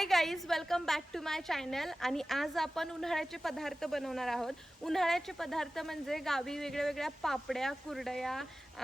Hi guys welcome back to my channel आणि आज आपण उन्हाळ्याचे पदार्थ बनवणार आहोत. उन्हाळ्याचे पदार्थ म्हणजे गावी वेगळ्या वेगळ्या पापड्या कुरडया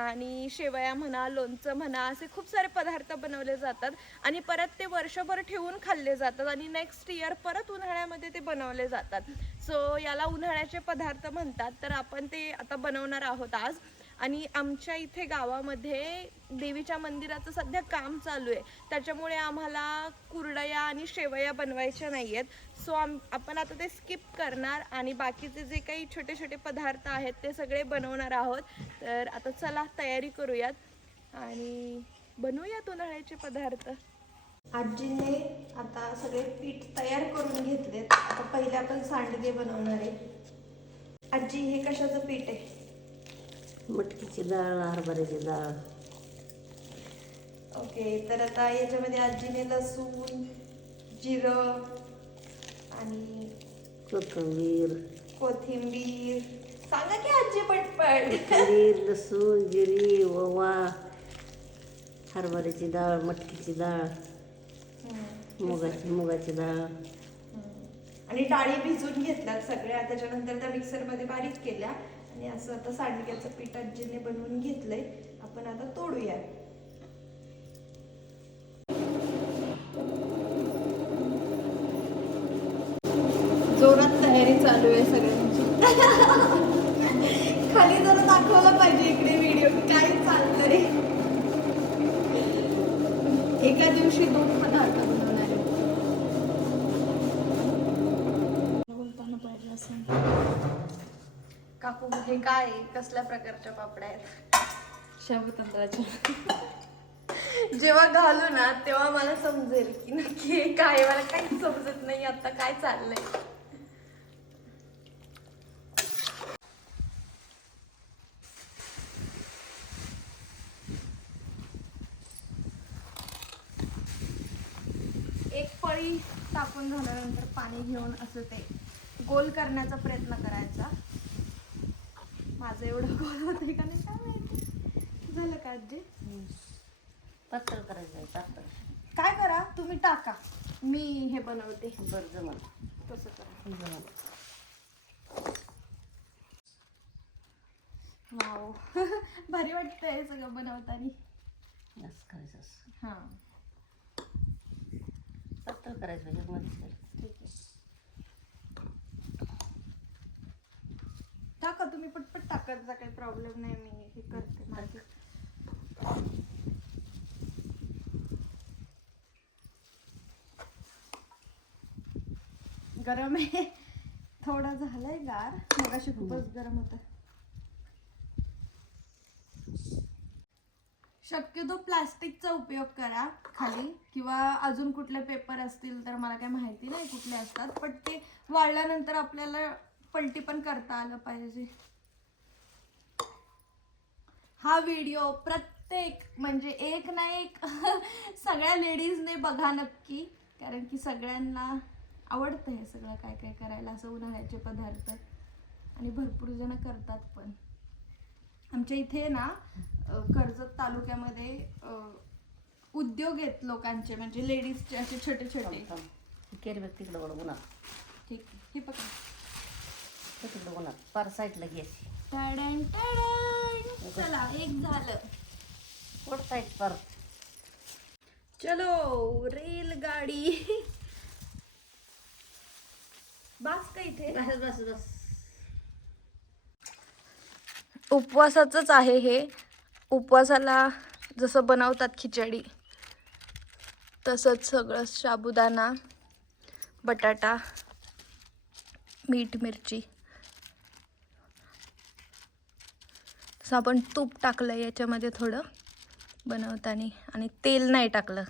आणि शेवया म्हणा लोणचं म्हणा असे खूप सारे पदार्थ बनवले जातात. आणि परत ते वर्षभर ठेवून खाल्ले जातात आणि नेक्स्ट इयर परत उन्हाळ्यामध्ये ते बनवले जातात. सो याला उन्हाळ्याचे पदार्थ म्हणतात. तर आपण ते आता बनवणार आहोत आज. आणि आमच्या इथे गावामध्ये देवीच्या मंदिराचं सध्या काम चालू आहे. त्याच्यामुळे आम्हाला कुरडया आणि शेवया बनवायच्या नाही आहेत सो आम आपण आता ते स्किप करणार आणि बाकीचे जे काही छोटे छोटे पदार्थ आहेत ते सगळे बनवणार आहोत. तर आता चला तयारी करूयात. आणि बनवूयात उन्हाळ्याचे पदार्थ. आजीने आता सगळे पीठ तयार करून घेतलेत. आता पहिले आपण सांडगे बनवणार आहे. आजी हे कशाचं पीठ आहे? मटकीची डाळ हरभऱ्याची डाळ ओके तर आता याच्यामध्ये आजीने लसूण जिरं आणि कोथिंबीर. कोथिंबीर. सांगा की आजी पटपट. कोथिंबीर लसूण जिरी ओवा हरभऱ्याची डाळ मटकीची डाळ मुगाची मुगाची डाळ. आणि डाळी भिजून घेतल्यात सगळ्या. त्याच्यानंतर त्या मिक्सरमध्ये बारीक केल्या. आणि असं आता सांडग्याचं पीठ आजीने बनवून घेतलंय. आपण आता तोडूया. जोरात तयारी चालू आहे सगळ्यांची. खाली जरा दाखवलं पाहिजे इकडे व्हिडिओ काय चाललं रे एका दिवशी दोन पदार्थ काकू हे काय? कसल्या प्रकारच्या पापड्या आहेत शाबू तांदळाच्या जेव्हा घालू ना तेव्हा मला समजेल की नक्की हे काय. मला काहीच समजत नाही आता काय चाललंय एक पळी टाकून झाल्यानंतर पाणी घेऊन असं ते गोल करण्याचा प्रयत्न करायचा माझं एवढं गोल होतंय का नाही काय माहिती. झालं का आजी? पातळ करायचं आहे पातळ. काय करा तुम्ही टाका. मी हे बनवते. बरं जमल. कसं करा. जमल. वाव. भारी वाटतंय सगळं बनवताना. असं करायचं असं. हां. पातळ करायचं पाहिजे मध्ये ठीक आहे. टाका तुम्ही पटपट टाकत जा काही प्रॉब्लेम नाही मी हे करते माझी. गरम आहे. थोडं झालंय गार. मगाशी खूपच गरम होतं. शक्यतो प्लास्टिकचा उपयोग करा खाली किंवा अजून कुठले पेपर असतील तर मला काही माहिती नाही कुठले असतात पण ते वाळल्यानंतर आपल्याला पलटी पण करता आलं पाहिजे. हा व्हिडिओ प्रत्येक म्हणजे एक ना एक सगळ्या लेडीजने बघा नक्की. कारण की सगळ्यांना आवडतं हे सगळं काय काय करायला असं उन्हाळ्याचे पदार्थ. आणि भरपूर जण करतात पण. आमच्या इथे ना कर्जत तालुक्यामध्ये उद्योग आहेत लोकांचे म्हणजे लेडीजचे असे छोटे छोटे ठीक आहे. हे पकडा. तिकडं उन्हात पार साईडला घे. अशी टडन, टडन. चला एक झालं. वर साईड पार? चलो रेलगाडी. बास का इथे? बस बस बस. उपवासाचंच आहे हे. उपवासाला जसं बनवतात खिचडी तसंच सगळं साबुदाणा बटाटा मीठ मिरची. असं आपण तूप टाकलं याच्यामध्ये थोडं बनवताना. आणि तेल नाही टाकलं.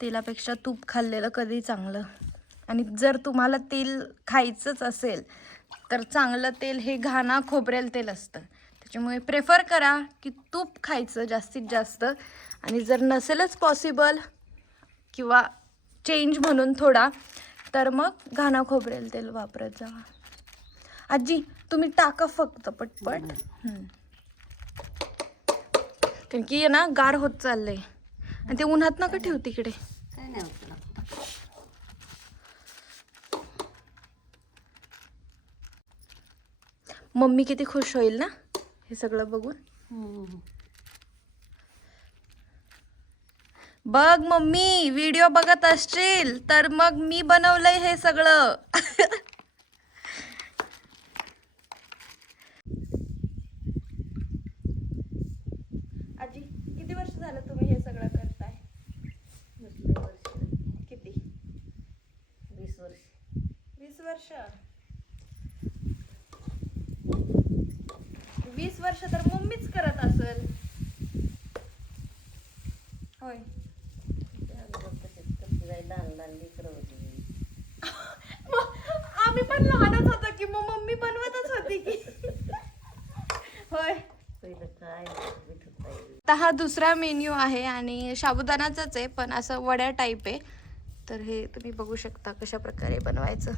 तेलापेक्षा तूप खाल्लेलं कधी चांगलं. आणि जर तुम्हाला तेल खायचंच असेल तर चांगलं तेल हे घाणा खोबरेल तेल असतं. त्याच्यामुळे प्रेफर करा की तूप खायचं जास्तीत जास्त. आणि जर नसेलच पॉसिबल किंवा चेंज म्हणून थोडा तर मग घाणा खोबरेल तेल वापरत जावा आजी तुम्ही टाका फक्त पटपट. कारण की ना गार होत चाललंय. आणि ते उन्हात ना ठेव ठेवते इकडे मम्मी किती खुश होईल ना? हे सगळं बघून. बघ मम्मी व्हिडिओ बघत असशील तर मग मी बनवलंय हे सगळं. आजी किती वर्ष झालं तुम्ही हे सगळं करताय? वर्ष. किती? वीस वर्ष. वीस वर्ष? वीस वर्ष तर मम्मीच करत असेल. होय. लहान लहान लेकरं होती. मग आम्ही पण लहानच होतो की मग मम्मी बनवतच होती की होय पहिलं काय आता हा दुसरा मेन्यू आहे आणि साबुदाणाचाच आहे पण असं वड्या टाईप आहे. तर हे तुम्ही बघू शकता कशा प्रकारे बनवायचं.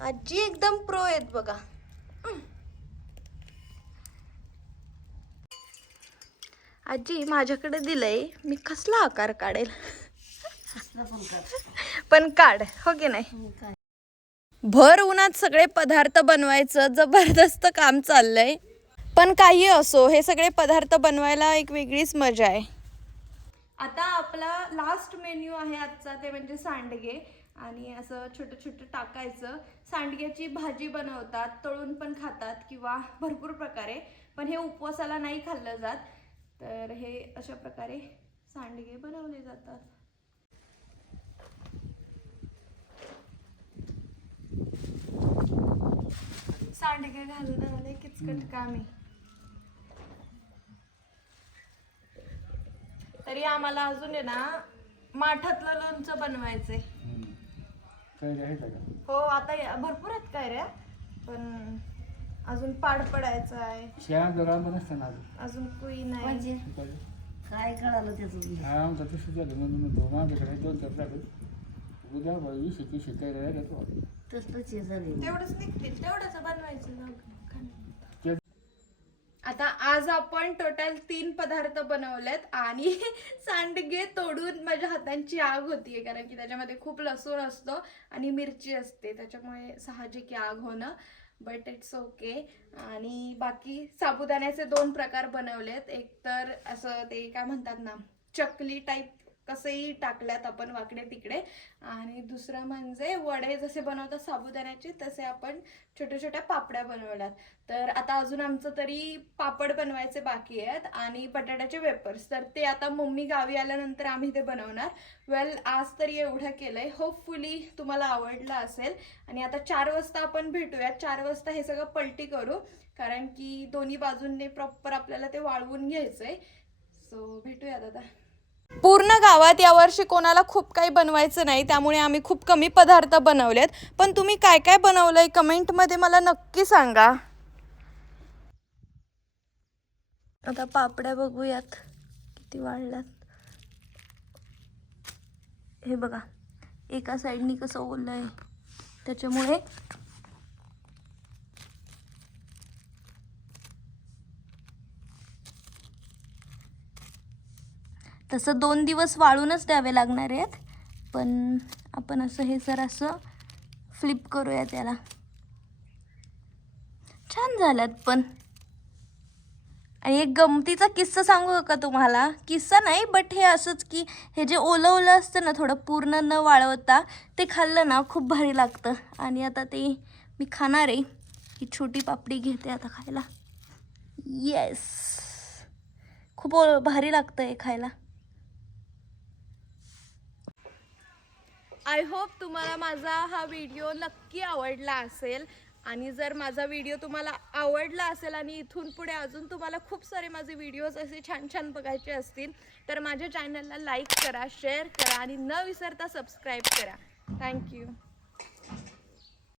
आजी एकदम प्रो आहेत बघा. आजी माझ्याकडे दिलंय मी कसला आकार काढेल? पण काढ. हो की नाही? काय भर उन्हात सगळे पदार्थ बनवायचं जबरदस्त काम चाललंय. पण काही असो हे सगळे पदार्थ बनवायला एक वेगळीच मजा आहे. आता आपला लास्ट मेन्यू आहे आजचा ते म्हणजे सांडगे. आणि असं छोटं छोटं टाकायचं. सांडग्याची भाजी बनवतात तळून पण खातात किंवा भरपूर प्रकारे. पण हे उपवासाला नाही खाल्लं जात. तर हे अशा प्रकारे सांडगे बनवले जातात. सांडगे घालून आले किचकट कामी. तरी आम्हाला अजून आहे ना माठातलं लोणचं बनवायचंय. हो आता भरपूर आहेत काय रे पण अजून पाड पडायचं आहे. अजून? कुई नाही. काय कळालं त्याचं? उद्या बाई शिकी शिकायला घेतो तसलंच हे झालं तेवढंच निघतील. तेवढंच बनवायचं आता आज आपण टोटल तीन पदार्थ बनवलेत आणि सांडगे तोडून माझ्या हातांची आग होतीये कारण की त्याच्यामध्ये खूप लसूण असतो आणि मिरची असते. त्याच्यामुळे साहजिक आहे आग होणं बट इट्स ओके आणि बाकी साबुदाण्याचे दोन प्रकार बनवलेत. एक तर असं ते काय म्हणतात ना चकली टाईप कसेही टाकल्यात आपण वाकडे तिकडे. आणि दुसरं म्हणजे वडे जसे बनवतात साबुदाण्याचे तसे आपण छोट्या छोट्या पापड्या बनवल्यात. तर आता अजून आमचं तरी पापड बनवायचे बाकी आहेत आणि बटाट्याचे वेपर्स. तर ते आता मम्मी गावी आल्यानंतर आम्ही ते बनवणार. वेल आज तरी एवढं केलंय. होपफुली तुम्हाला आवडलं असेल. आणि आता चार वाजता आपण भेटूयात. चार वाजता हे सगळं पलटी करू. कारण की दोन्ही बाजूंनी प्रॉपर आपल्याला ते वाळवून घ्यायचंय. सो भेटूयात आता. पूर्ण गावात यावर्षी कोणाला खूप काही बनवायचं नाही त्यामुळे आम्ही खूप कमी पदार्थ बनवलेत. पण तुम्ही काय काय बनवलंय? कमेंटमध्ये मला नक्की सांगा. आता पापड्या बघूयात. किती वाढल्यात. हे बघा. एका साईडनी कसं ओलं आहे त्याच्यामुळे तसं दोन दिवस वाळूनच द्यावे लागणार आहेत. पण आपण असं हे सर असं फ्लिप करूया त्याला. छान झाल्यात पण. आणि एक गमतीचा किस्सा सांगू का तुम्हाला? किस्सा नाही बट हे असंच की हे जे ओलं ओलं असतं ना थोडं पूर्ण न वाळवता ते खाल्लं ना खूप भारी लागतं. आणि आता ते मी खाणार आहे. ही छोटी पापडी घेते आता खायला. येस खूप ओ- भारी लागतं आहे खायला. आय होप तुम्हाला माझा हा व्हिडिओ नक्की आवडला असेल. आणि जर माझा व्हिडिओ तुम्हाला आवडला असेल आणि इथून पुढे अजून तुम्हाला खूप सारे माझे व्हिडिओज असे छान छान बघायचे असतील तर माझ्या चॅनलला लाईक करा शेअर करा आणि न विसरता सबस्क्राईब करा. थँक्यू